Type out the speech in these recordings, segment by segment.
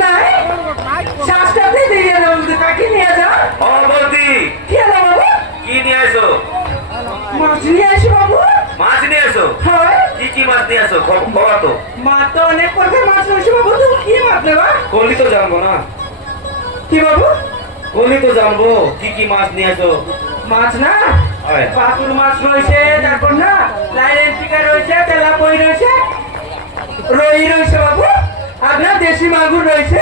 নাই শ্বাসটাতে দিয়ে দাও কাকে নিয়ে যাও। ও বৌদি কি হলো বাবু? কি নিয়ে আসো? মাছ নিয়ে আসি বাবু। মাছ নিয়ে আসো? হয়। কি কি মাছ নিয়ে আসো খবর তো? মাছ তো অনেক প্রকার মাছ রয়েছে বাবু। তুমি কি মাছ নেবা? কলি তো জানবো না। কি বাবু? কলি তো জানবো কি কি মাছ নিয়ে আসো। মাছ না হয়। পাকুর মাছ রয়েছে, তারপর না লাইলেন টিকা রয়েছে, তেলাপই রয়েছে, রই রয়েছে বাবু, আপনার দেশি মাগুর রয়েছে।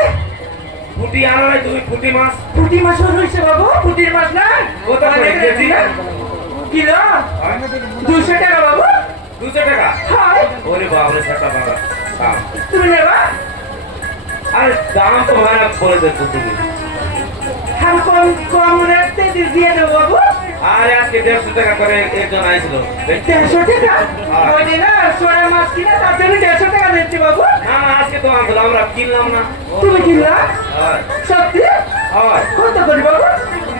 পুঁটি আনো নাই তুমি? পুঁটি মাছ? পুঁটি মাছও রয়েছে বাবু। পুঁটির মাছ না কত করে কেজি? কিলো 200 টাকা বাবু। 200 টাকা? হয়। ওরে বাবরে সেটা বাবা দাম। তুমি নেবা? আরে দাম তো ভয়ানক বলে দেখো তুমি। আমি কম কম রেটে দিয়ে দেবো বাবু। আরে আজকে 150 টাকা করে একজন আইছিল। 150 টাকা? ওই যে না সোনা মাছ কিনা তার জন্য 150 টাকা দিচ্ছি বাবু। না না আজকে তো আমরা কিনলাম না। তুমি কিনলা? হয়। সত্যি? হয়। কত করে বাবু?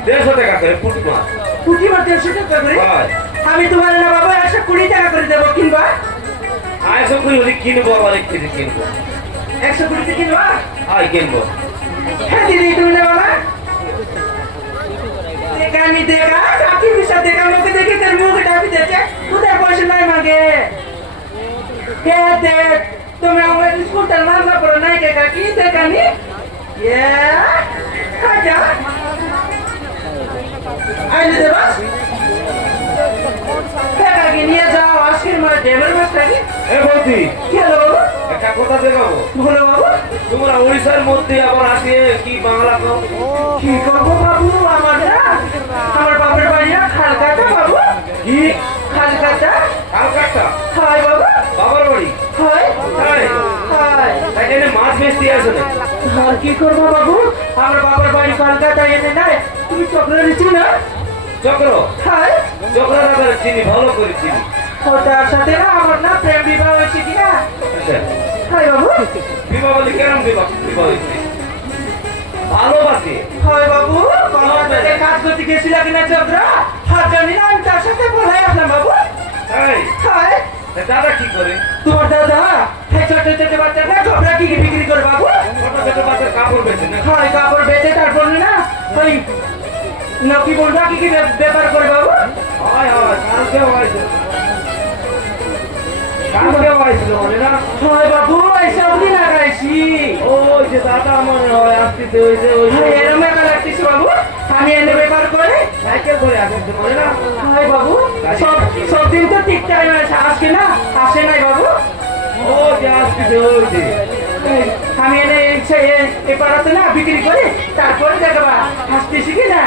150 টাকা করে পুঁটি মাছ। পুঁটি মাছ 150 টাকা করে? হয়। আমি তোমার না বাবু 120 টাকা করে দেবো, কিনবা? আইসো কই হলি কিনবো আবার এক কেজি কিনবো। 120 তে কিনবা? আই কিনবো। হ্যাঁ দিদি তুমি নেবা না? দেখা নি দেখা কাকি বিষয় দেখা মুখে দেখে তোর মুখ ডাবি দেখে কোথায় পয়সা নাই মাগে। কে দেখ তুমি আমার স্কুটার মারনা পড়ো নাই কে কাকি দেখা নি? ইয়ে কাকা আইলে দেবা? কাকি নিয়ে যাও আজকের মাস ডেমের মাস কাকি। এ বৌদি কি হলো বাবু? একটা কথা দেখাবো। বলো বাবু। তোমরা উড়িষ্যার মধ্যে আবার আসে কি বাংলা কও? কি করবো বাবু? আমার না আমার বাপের বাড়ি না খালকাটা বাবু। কি খালকাটা? কালকাটা? হয় বাবু। বাবার বাড়ি? হয় তাই? হয়। তাই এনে মাছ বেচতে আসো না? আর কি করবো বাবু? আমার বাবার বাড়ি কলকাতা এনে নাই। তুমি চক্র দিচ্ছি না? চক্র? হয়। চক্র রাখার চিনি ভালো করে চিনি। ও তার সাথে না আমার না প্রেম বিবাহ হয়েছে কিনা? আচ্ছা হয় বাবু। বিবাহ বলি কেরম বিবাহ বিবাহ হয়েছে? ভালোবাসে? হয় বাবু। কলকাতাতে কাজ করতে গেছিল কিনা চক্র? হাত জানি না, আমি তার সাথে বলাই আসলাম বাবু। তাই? হয়। তা দাদা কি করে? তোমার দাদা হ্যাঁ ছোট ছোট বাচ্চাটা কপড়া কি বিক্রি করে বাবু। ছোট ছোট বাচ্চার কাপড় বেচে না? হয় কাপড় বেচে, তারপর না ওই নকি বলবা কি কি ব্যাপার করে বাবু। হয় হয় কালকেও হয়েছে। কালকেও হয়েছিল মানে না? হয় বাবু এইসব দিন লাগাইছি। ওই যে দাদা মনে হয় আসতেছে ওই যে ওই যে এরম ব্যাপার লাগতেছে বাবু। আমি এনে ব্যাপার করে সাইকেল করে আসছে মনে না? হয় বাবু। সব সব দিন তো ঠিক টাইমে আজকে না আসে নাই বাবু। ও যে আসতেছে ওই যে আমি এনে এ পাড়াতে না বিক্রি করে তারপরে দেখবা আসতেছি কি না।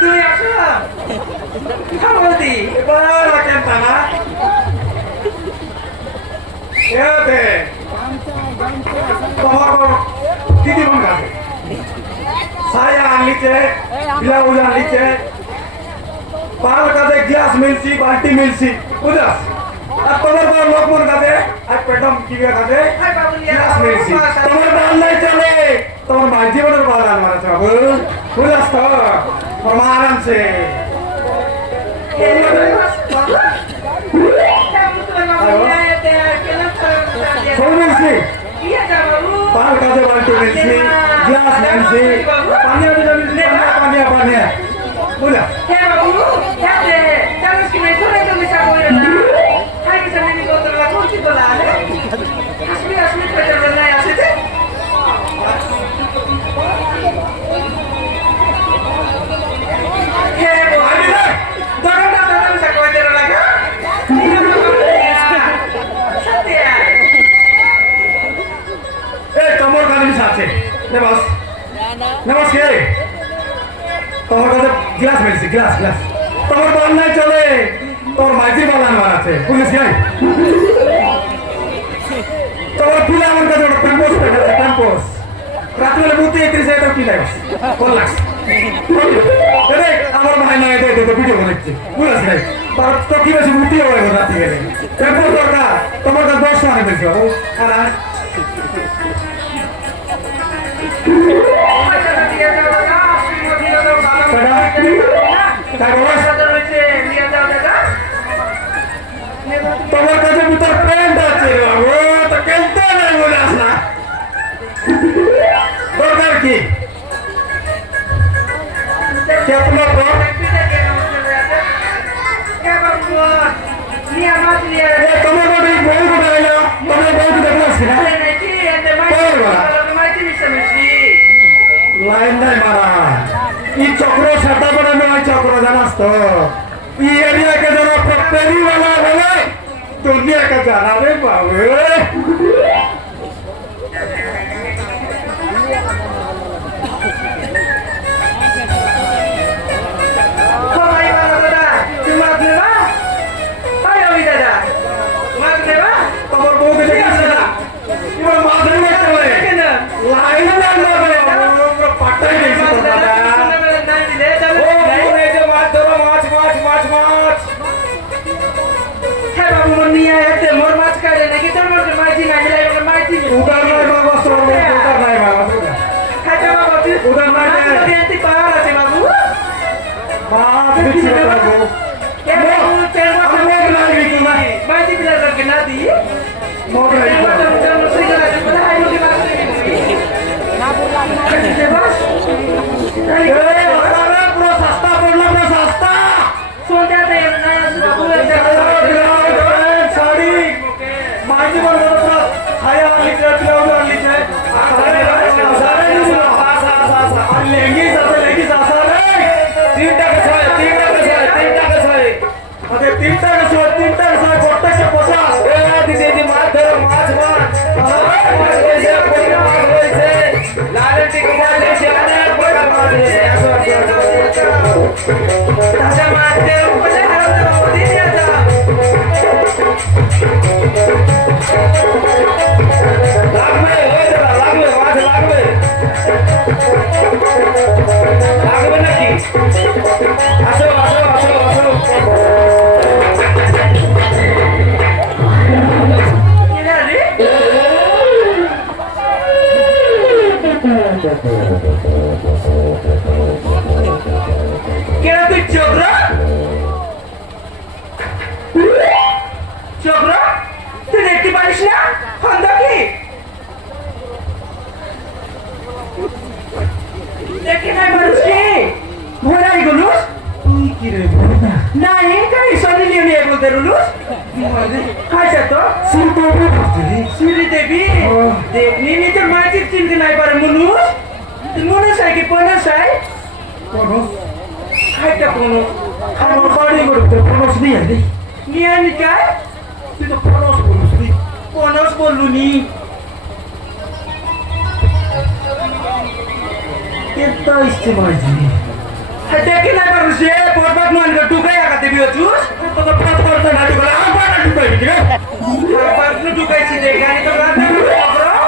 তুমি আসো বৌদি এবার কেনটা না এতে তোমার দিদি বোন কাছে ছায়া আনলিছে ব্লাউজ আনলিছে পাল কাছে গ্লাস মিলছি বালতি মিলছি বুঝাস আর তোমার তো লোকমন কাছে আর পেটম কিবে কাছে হাই বাবু গ্লাস মিলছি তোমার বাল নাই চলে তোমার ভাই জীবনের বাল আনবার আছে বাবু বুঝাস তো তোমার আরামসে সব মিলছি পাল কাছে বালতি মিলছি গ্লাস মিলছি পানিয়া দিলে মিলছি পানিয়া বুঝা তোমার কাছে আছে নেবাস নেবাস কে তোমার কাছে গ্লাস মিলছি গ্লাস তোমার বাল নাই চলে তোমার মাঝি বালান আছে বুঝেছি যাই তোমার ফুলে আমার কাছে ওটা ক্যাম্পোস পেয়েছে ক্যাম্পোস রাত্রিবেলা বুঝতে একত্রিশ এটা কি লাগে কোন লাগছে আমার ভাই না এটা ভিডিও বানাচ্ছে বুঝেছি ভাই তার তো কি বেশি বুদ্ধি হবে রাত্রি গেলে ক্যাম্পোস দরকার তোমার কাছে 10 টাকা পেয়েছি বাবু আর তোমার কাছে ভিতর প্যান্ট আছে বাবু তো কেনতে নাই বলে আসলা দরকার কি কেপলো তো তোমার বড়ি বই কোথায় এলো তোমার বই তো দেখো আসছে না লাইন নাই মারা ই চক্র সাটা বড় নয় চক্র জানাস তো ই এরিয়া के जरा पप्पेरी वाला बोले दुनिया का जाना रे बाबू তোমার বউ কে দেখছিস না এবার মাথা নিয়ে চলে লাইন না লাগে পুরো পাটাই গেছে তো দাদা উদার নাই বাবা সব উদার নাই বাবা উদার নাই মাছ বিক্রি করবো মোট পুরো সস্তা পড়লো পুরো সস্তা শাড়ি মাঝি বলবো পুরো ছায়া লিখে ব্লাউজ লিখে আর লেগিস আছে রে 3 টাকা ছয় 3 টাকা ছয় 3 টাকা ছয় আরে 3 টাকা ছয় 3 টাকা ছয় গোটাকে 50 এ দিদি মাছ ধরো মাছ হইছে লালের টিকে মাছ হইছে অনেক বড় মাছ হইছে তাজা মাছ দেও বলে হারাতে বাবু দিয়ে যা লাগবে ওই দাদা লাগবে মাছ লাগবে নাকি আসো কেন তুই চোখরা তুই দেখতে পারিস না খন্দ কি দেখে নাই মানুষ কি ভোলাই গুলুস তুই কি রে বলনা না এই কাই সনি নিয়ে বলতে রুলুস খাইছে তো সিঁড়ি দেবি দেখনি নি তোর মাঝির চিনতে নাই পারে মনুষ তুই মনুষ হয় কি পনস হয় খাইটা পনস আমার বাড়ি করতে পনস নিয়ে আনি নিয়ে আনি কাই তুই তো পনস বলিস তুই পনস বললু নি কেতা ইচ্ছে মাঝি দেখি না পারু সে পরবাদ মান কে টুকাই আগা দিবি চুস তো তো পথ করতে না টুকা আবার না টুকাই কি রে আবার না টুকাইছি দেখি আমি তো রাত না করো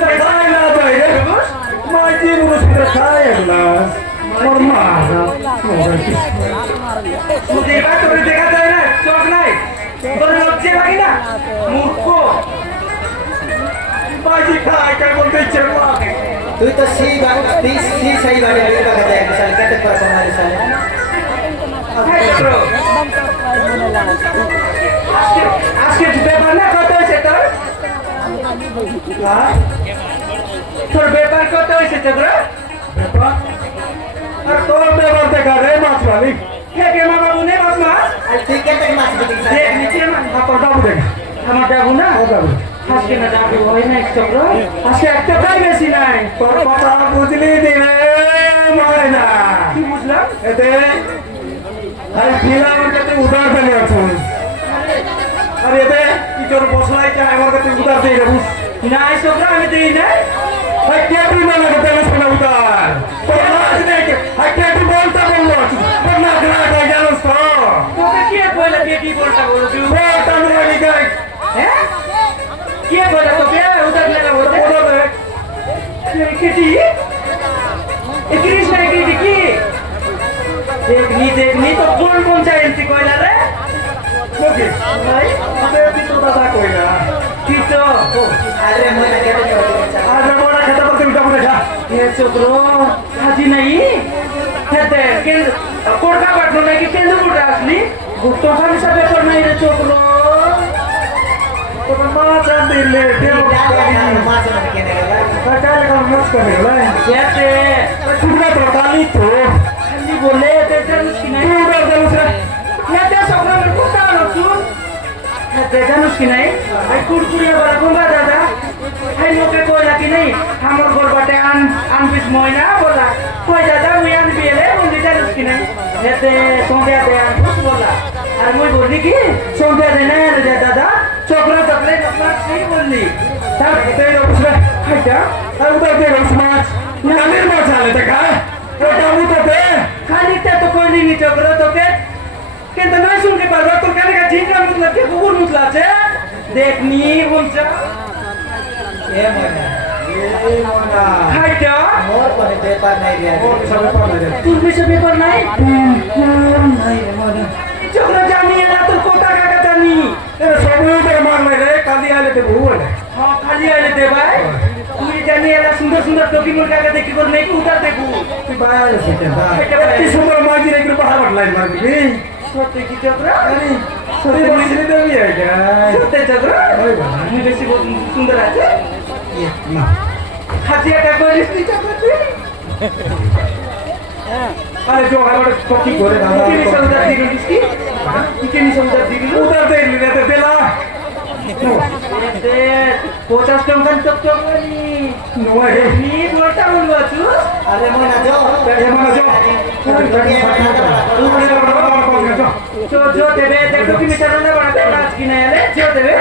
তাই না তাই রে বুঝ মাঝে মুরস করে খায় না মোর মা তুই বাত করে দেখা যায় না চোখ নাই তোর লজ্জা লাগে না মূর্খ মাঝে খায় কার বলতে ইচ্ছে করে তুই তো সেই সেই বাড়ি বের বাগাতে এক সাল কেটে করে কমালি সালে আজকে ব্যাপার না কত হয়েছে তোর তোর ব্যাপার কত হয়েছে তোর আর তোর ব্যাপার দেখা রে মাছ মালিক কে কে মা বাবু নে বাপ মা আর তুই কেটে মাছ বিক্রি দেখ নিচে মা তোর ডাবু দেখা আমার যাবো না আজকে না যাবো হয় না চক্র আজকে একটা প্রায় বেশি নাই তোর কথা বুঝলি দিনে ময়না কি বুঝলাম এতে আই ফিলাম কে তুই উদার পেলে আছিস আর এতে কি তোর বসলাই কে আমার কাছে উদার দিয়ে রে বুঝ নাই চক্র আমি দিই না ভাই কে তুই মানে কে তেলে শোনা উদার তোর নাচ দেখে ভাই কে তুই বলতে বললো তোর না গ্রা কই জানোস তো তোকে কে বলে কে কি বলটা বলো তুই বলতা নুনি গাই হ্যাঁ কে বলে তোকে উদার লেগা বলতে বলতে কেটি এ কৃষ্ণ কেটি কি দেখনি তো কোন কোন চাইছি কইলা রে ওকে ভাই আরে তুই তো দাদা কই না কি তো আরে মনে কেটে করে আজ বড় খেতে পারতে উঠা পড়ে খা এ চক্র হাজি নাই হেতে কেন কোরকা পাঠনো নাকি কেন বুড়া আসলি গুপ্ত খালি সব ব্যাপার নাই রে চক্র তোর মা জান দিলে দেও মাছ মানে কেটে গেল কাল কাল মাছ করে গেল কেতে টুকরা তো কালি তো খালি বলে তে জানিস কি নাই টুকরা জানুস রে হেতে চক্র আমার কোথা হলো তুই হেতে জানিস কি নাই আই কুরকুরিয়া বলা কোনবা দাদা আই লোকে কইলা কি নাই আমার ঘর বাটে আনবিস ময়না বলা কই দাদা মুই আনবি এলে বলি জানিস কি নাই হেতে সন্ধ্যা দে আনবুস বলা আর মুই বলি কি সন্ধ্যা দে না রে দাদা চক্র চকলে মাছ বললি তার তেই রকম রে খাইটা আর উদয় দে রকম মাছ নামের মাছ আলে দেখা ওটা উঠতে খালি তে তো কইলি নি চক্র তোকে কিন্তু নয় শুনতে পারবো তোর কানে কা ঝিঙ্গা মুতলা কে কুকুর মুতলা আছে দেখনি বলছা এ মনে এই মনা খাইটা মোর কোনে পেপার নাই রে ওর সবে পাবে রে তোর বেশি ব্যাপার নাই নাই মনে চক্র জানি এলা তোর কোথা কাকা জানি এরে সবে উঠে মার নাই রে কালি আলে তে ভুল হ্যাঁ খালি আইলে দে ভাই তুই জানি এলা সুন্দর সুন্দর টকি মুর কাকা দেখি কর নাই উতার দেখু তুই বাইরে থেকে দা এত সুন্দর মাঝি রে করে পাহাড় লাইন মারবি সত্যি কি চক্র আরে সত্যি বলছিলি তো বিয়ে গায় সত্যি চক্র ওই বাবা আমি বেশি সুন্দর আছে না হাতিয়াটা করিস তুই চক্র তুই আরে जो है बड़े पक्की गोरे दादा কিনি সৌদার দিগুলো কি কিনি সৌদার দিগুলো उधर दे ले ते तेला 50 টাকা চক চকনি नो है নি বলটা বলবো আছু আরে মনে যাও ये माना जो तू बड़े बड़ा बड़ा पास गया जो जो देवे देखो कि मिटारो ना बड़ा नाच की नहीं आले जो देवे